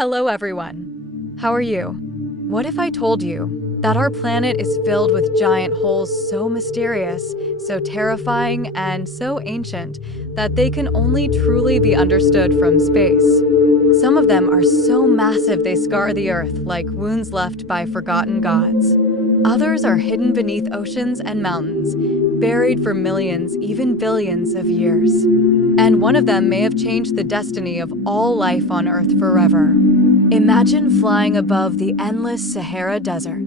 Hello everyone. How are you? What if I told you that our planet is filled with giant holes so mysterious, so terrifying, and so ancient that they can only truly be understood from space? Some of them are so massive they scar the Earth like wounds left by forgotten gods. Others are hidden beneath oceans and mountains, buried for millions, even billions of years. And one of them may have changed the destiny of all life on Earth forever. Imagine flying above the endless Sahara Desert.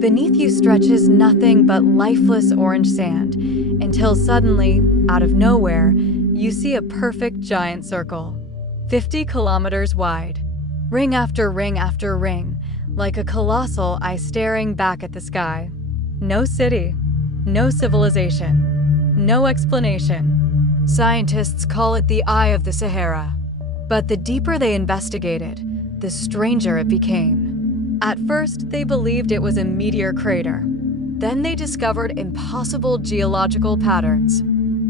Beneath you stretches nothing but lifeless orange sand, until suddenly, out of nowhere, you see a perfect giant circle, 50 kilometers wide. Ring after ring after ring, like a colossal eye staring back at the sky. No city, no civilization, no explanation. Scientists call it the Eye of the Sahara. But the deeper they investigated, the stranger it became. At first, they believed it was a meteor crater. Then they discovered impossible geological patterns.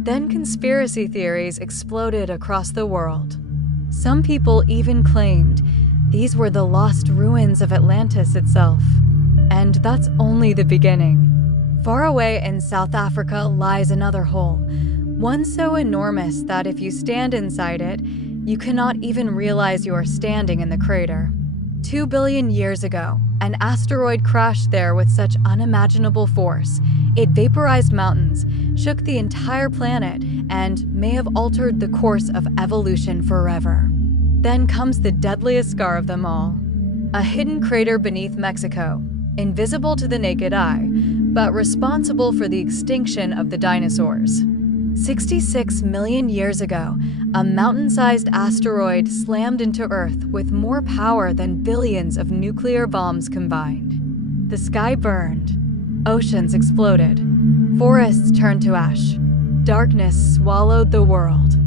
Then conspiracy theories exploded across the world. Some people even claimed these were the lost ruins of Atlantis itself. And that's only the beginning. Far away in South Africa lies another hole, one so enormous that if you stand inside it, you cannot even realize you are standing in the crater. 2 billion years ago, an asteroid crashed there with such unimaginable force. It vaporized mountains, shook the entire planet, and may have altered the course of evolution forever. Then comes the deadliest scar of them all. A hidden crater beneath Mexico, invisible to the naked eye, but responsible for the extinction of the dinosaurs. 66 million years ago, a mountain-sized asteroid slammed into Earth with more power than billions of nuclear bombs combined. The sky burned, oceans exploded, forests turned to ash, darkness swallowed the world.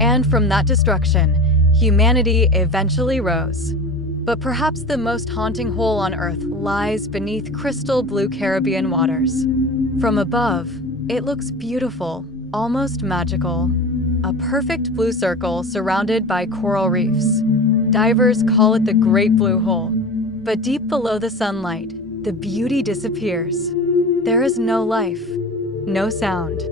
And from that destruction, humanity eventually rose. But perhaps the most haunting hole on Earth lies beneath crystal blue Caribbean waters. From above, it looks beautiful, almost magical. A perfect blue circle surrounded by coral reefs. Divers call it the Great Blue Hole. But deep below the sunlight, the beauty disappears. There is no life, no sound,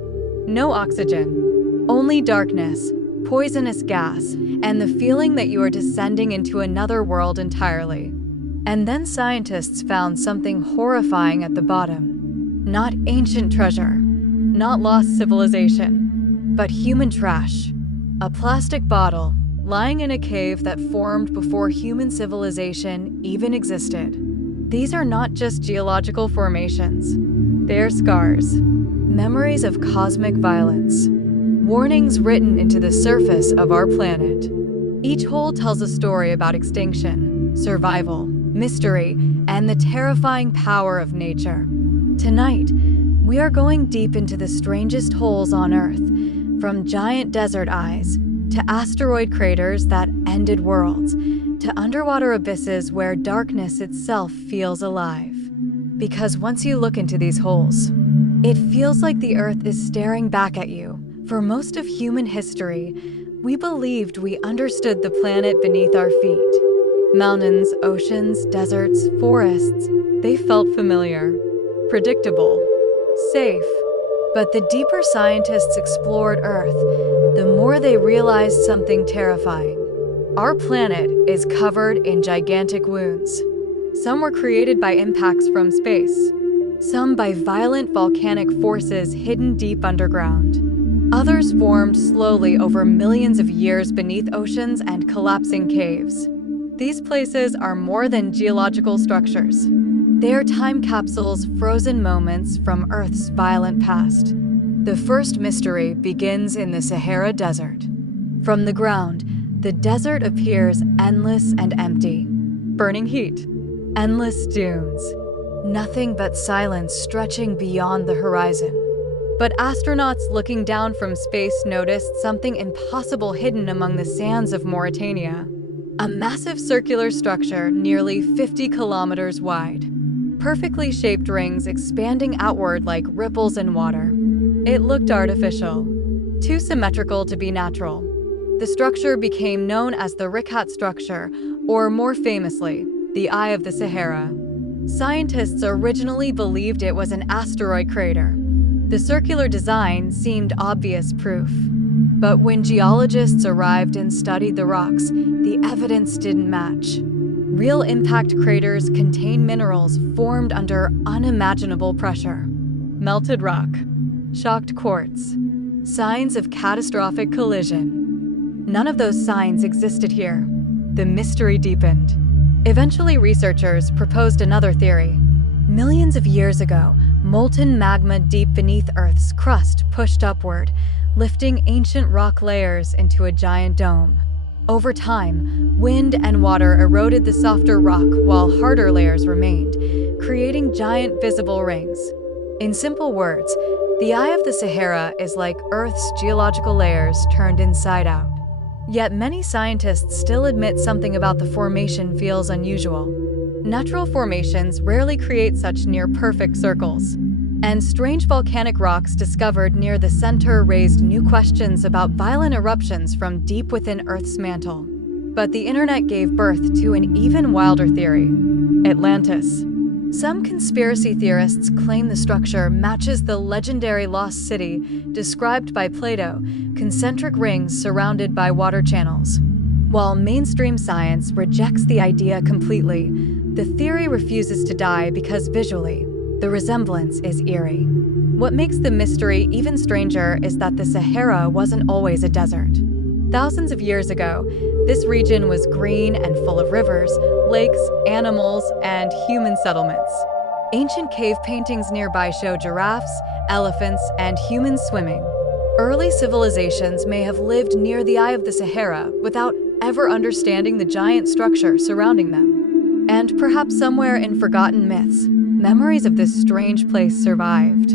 no oxygen, only darkness, poisonous gas, and the feeling that you are descending into another world entirely. And then scientists found something horrifying at the bottom. Not ancient treasure, not lost civilization, but human trash. A plastic bottle lying in a cave that formed before human civilization even existed. These are not just geological formations. They're scars, memories of cosmic violence, warnings written into the surface of our planet. Each hole tells a story about extinction, survival, mystery, and the terrifying power of nature. Tonight, we are going deep into the strangest holes on Earth, from giant desert eyes to asteroid craters that ended worlds, to underwater abysses where darkness itself feels alive. Because once you look into these holes, it feels like the Earth is staring back at you. For most of human history, we believed we understood the planet beneath our feet. Mountains, oceans, deserts, forests, they felt familiar, predictable, safe. But the deeper scientists explored Earth, the more they realized something terrifying. Our planet is covered in gigantic wounds. Some were created by impacts from space, some by violent volcanic forces hidden deep underground. Others formed slowly over millions of years beneath oceans and collapsing caves. These places are more than geological structures. They are time capsules, frozen moments from Earth's violent past. The first mystery begins in the Sahara Desert. From the ground, the desert appears endless and empty. Burning heat, endless dunes, nothing but silence stretching beyond the horizon. But astronauts looking down from space noticed something impossible hidden among the sands of Mauritania. A massive circular structure nearly 50 kilometers wide. Perfectly shaped rings expanding outward like ripples in water. It looked artificial, too symmetrical to be natural. The structure became known as the Richat structure, or more famously, the Eye of the Sahara. Scientists originally believed it was an asteroid crater. The circular design seemed obvious proof. But when geologists arrived and studied the rocks, the evidence didn't match. Real impact craters contain minerals formed under unimaginable pressure. Melted rock, shocked quartz, signs of catastrophic collision. None of those signs existed here. The mystery deepened. Eventually, researchers proposed another theory. Millions of years ago, molten magma deep beneath Earth's crust pushed upward, lifting ancient rock layers into a giant dome. Over time, wind and water eroded the softer rock while harder layers remained, creating giant visible rings. In simple words, the Eye of the Sahara is like Earth's geological layers turned inside out. Yet many scientists still admit something about the formation feels unusual. Natural formations rarely create such near-perfect circles. And strange volcanic rocks discovered near the center raised new questions about violent eruptions from deep within Earth's mantle. But the internet gave birth to an even wilder theory: Atlantis. Some conspiracy theorists claim the structure matches the legendary lost city described by Plato, concentric rings surrounded by water channels. While mainstream science rejects the idea completely, the theory refuses to die because visually, the resemblance is eerie. What makes the mystery even stranger is that the Sahara wasn't always a desert. Thousands of years ago, this region was green and full of rivers, lakes, animals, and human settlements. Ancient cave paintings nearby show giraffes, elephants, and humans swimming. Early civilizations may have lived near the Eye of the Sahara without ever understanding the giant structure surrounding them. And perhaps somewhere in forgotten myths, memories of this strange place survived.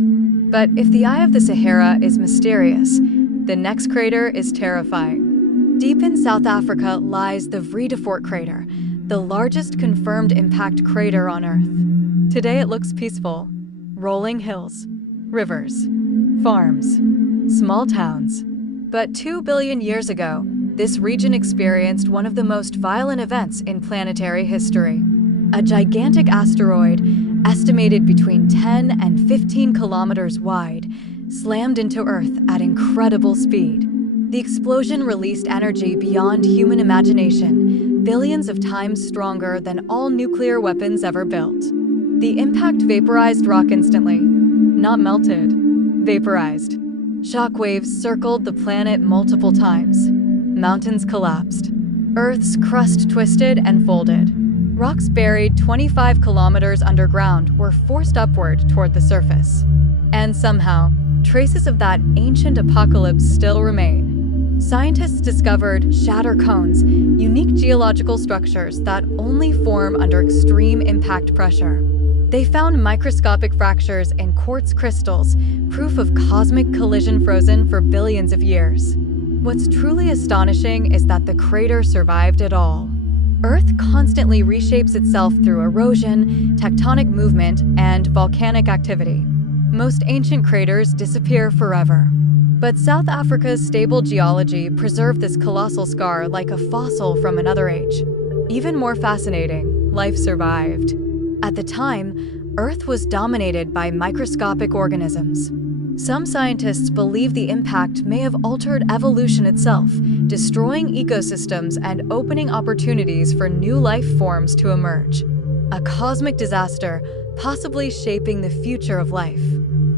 But if the Eye of the Sahara is mysterious, the next crater is terrifying. Deep in South Africa lies the Vredefort Crater, the largest confirmed impact crater on Earth. Today it looks peaceful. Rolling hills, rivers, farms, small towns. But 2 billion years ago, this region experienced one of the most violent events in planetary history. A gigantic asteroid, estimated between 10 and 15 kilometers wide, slammed into Earth at incredible speed. The explosion released energy beyond human imagination, billions of times stronger than all nuclear weapons ever built. The impact vaporized rock instantly. Not melted, vaporized. Shockwaves circled the planet multiple times. Mountains collapsed. Earth's crust twisted and folded. Rocks buried 25 kilometers underground were forced upward toward the surface. And somehow, traces of that ancient apocalypse still remain. Scientists discovered shatter cones, unique geological structures that only form under extreme impact pressure. They found microscopic fractures in quartz crystals, proof of cosmic collision frozen for billions of years. What's truly astonishing is that the crater survived it all. Earth constantly reshapes itself through erosion, tectonic movement, and volcanic activity. Most ancient craters disappear forever. But South Africa's stable geology preserved this colossal scar like a fossil from another age. Even more fascinating, life survived. At the time, Earth was dominated by microscopic organisms. Some scientists believe the impact may have altered evolution itself, destroying ecosystems and opening opportunities for new life forms to emerge. A cosmic disaster, possibly shaping the future of life.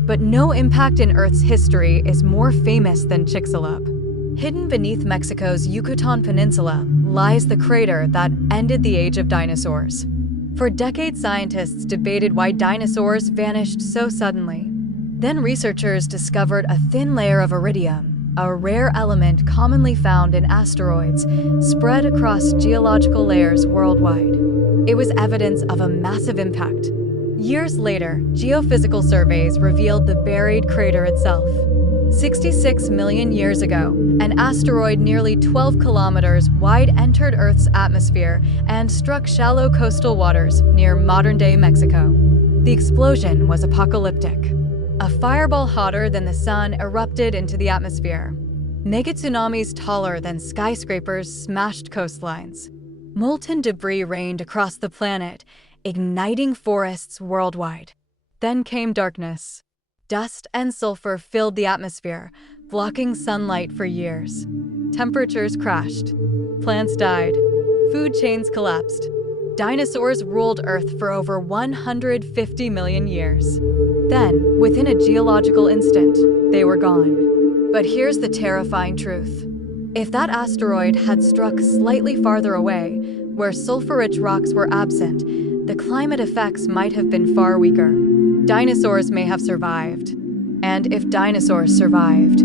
But no impact in Earth's history is more famous than Chicxulub. Hidden beneath Mexico's Yucatan Peninsula lies the crater that ended the age of dinosaurs. For decades, scientists debated why dinosaurs vanished so suddenly. Then researchers discovered a thin layer of iridium, a rare element commonly found in asteroids, spread across geological layers worldwide. It was evidence of a massive impact. Years later, geophysical surveys revealed the buried crater itself. 66 million years ago, an asteroid nearly 12 kilometers wide entered Earth's atmosphere and struck shallow coastal waters near modern-day Mexico. The explosion was apocalyptic. A fireball hotter than the sun erupted into the atmosphere. Mega tsunamis taller than skyscrapers smashed coastlines. Molten debris rained across the planet, igniting forests worldwide. Then came darkness. Dust and sulfur filled the atmosphere, blocking sunlight for years. Temperatures crashed. Plants died. Food chains collapsed. Dinosaurs ruled Earth for over 150 million years. Then, within a geological instant, they were gone. But here's the terrifying truth. If that asteroid had struck slightly farther away, where sulfur-rich rocks were absent, the climate effects might have been far weaker. Dinosaurs may have survived. And if dinosaurs survived,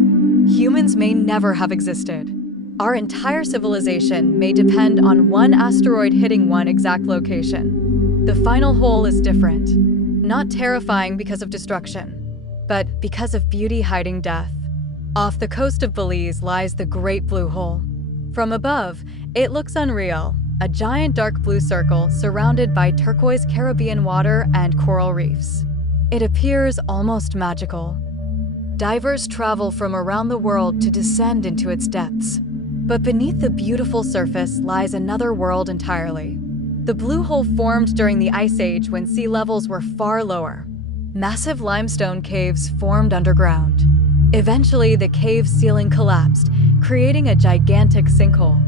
humans may never have existed. Our entire civilization may depend on one asteroid hitting one exact location. The final hole is different. Not terrifying because of destruction, but because of beauty hiding death. Off the coast of Belize lies the Great Blue Hole. From above, it looks unreal, a giant dark blue circle surrounded by turquoise Caribbean water and coral reefs. It appears almost magical. Divers travel from around the world to descend into its depths. But beneath the beautiful surface lies another world entirely. The blue hole formed during the Ice Age when sea levels were far lower. Massive limestone caves formed underground. Eventually, the cave ceiling collapsed, creating a gigantic sinkhole.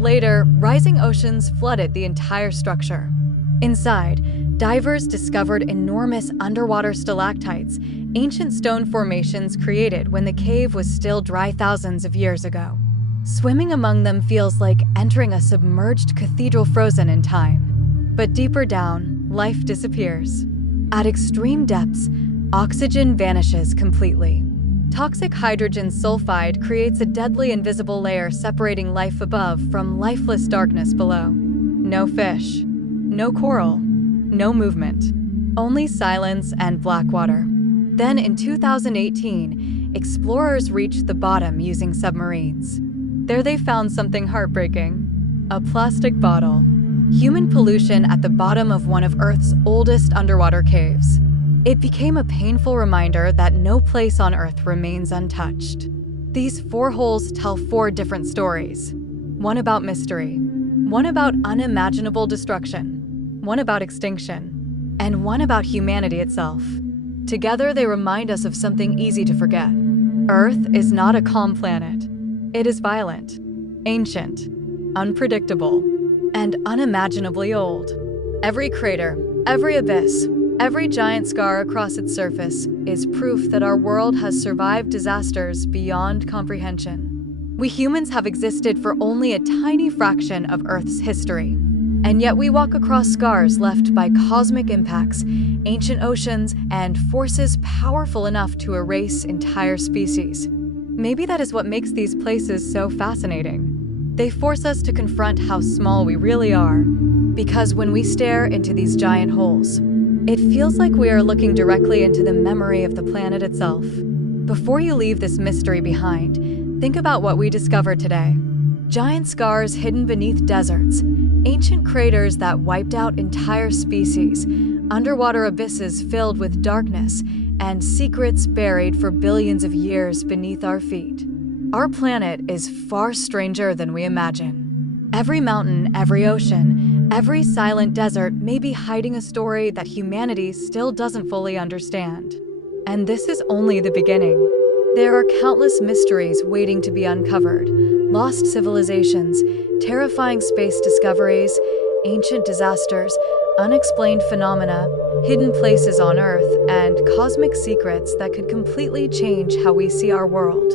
Later, rising oceans flooded the entire structure. Inside, divers discovered enormous underwater stalactites, ancient stone formations created when the cave was still dry thousands of years ago. Swimming among them feels like entering a submerged cathedral frozen in time. But deeper down, life disappears. At extreme depths, oxygen vanishes completely. Toxic hydrogen sulfide creates a deadly invisible layer separating life above from lifeless darkness below. No fish, no coral, no movement, only silence and black water. Then in 2018, explorers reached the bottom using submarines. There they found something heartbreaking: a plastic bottle. Human pollution at the bottom of one of Earth's oldest underwater caves. It became a painful reminder that no place on Earth remains untouched. These 4 holes tell 4 different stories. One about mystery, one about unimaginable destruction, one about extinction, and one about humanity itself. Together they remind us of something easy to forget. Earth is not a calm planet. It is violent, ancient, unpredictable, and unimaginably old. Every crater, every abyss, every giant scar across its surface is proof that our world has survived disasters beyond comprehension. We humans have existed for only a tiny fraction of Earth's history, and yet we walk across scars left by cosmic impacts, ancient oceans, and forces powerful enough to erase entire species. Maybe that is what makes these places so fascinating. They force us to confront how small we really are, because when we stare into these giant holes, it feels like we are looking directly into the memory of the planet itself. Before you leave this mystery behind, think about what we discovered today. Giant scars hidden beneath deserts, ancient craters that wiped out entire species, underwater abysses filled with darkness, and secrets buried for billions of years beneath our feet. Our planet is far stranger than we imagine. Every mountain, every ocean, every silent desert may be hiding a story that humanity still doesn't fully understand. And this is only the beginning. There are countless mysteries waiting to be uncovered: lost civilizations, terrifying space discoveries, ancient disasters, unexplained phenomena, hidden places on Earth, and cosmic secrets that could completely change how we see our world.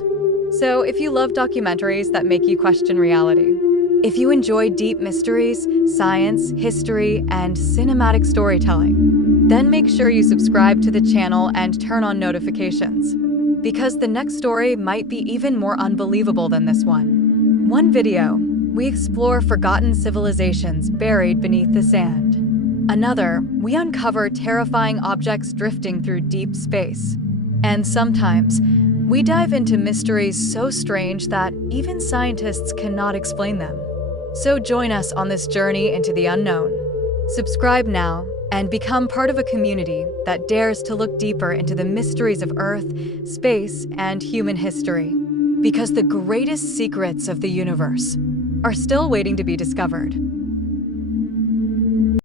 So if you love documentaries that make you question reality, if you enjoy deep mysteries, science, history, and cinematic storytelling, then make sure you subscribe to the channel and turn on notifications, because the next story might be even more unbelievable than this one. One video, we explore forgotten civilizations buried beneath the sand. Another, we uncover terrifying objects drifting through deep space. And sometimes, we dive into mysteries so strange that even scientists cannot explain them. So join us on this journey into the unknown. Subscribe now and become part of a community that dares to look deeper into the mysteries of Earth, space, and human history. because the greatest secrets of the universe are still waiting to be discovered.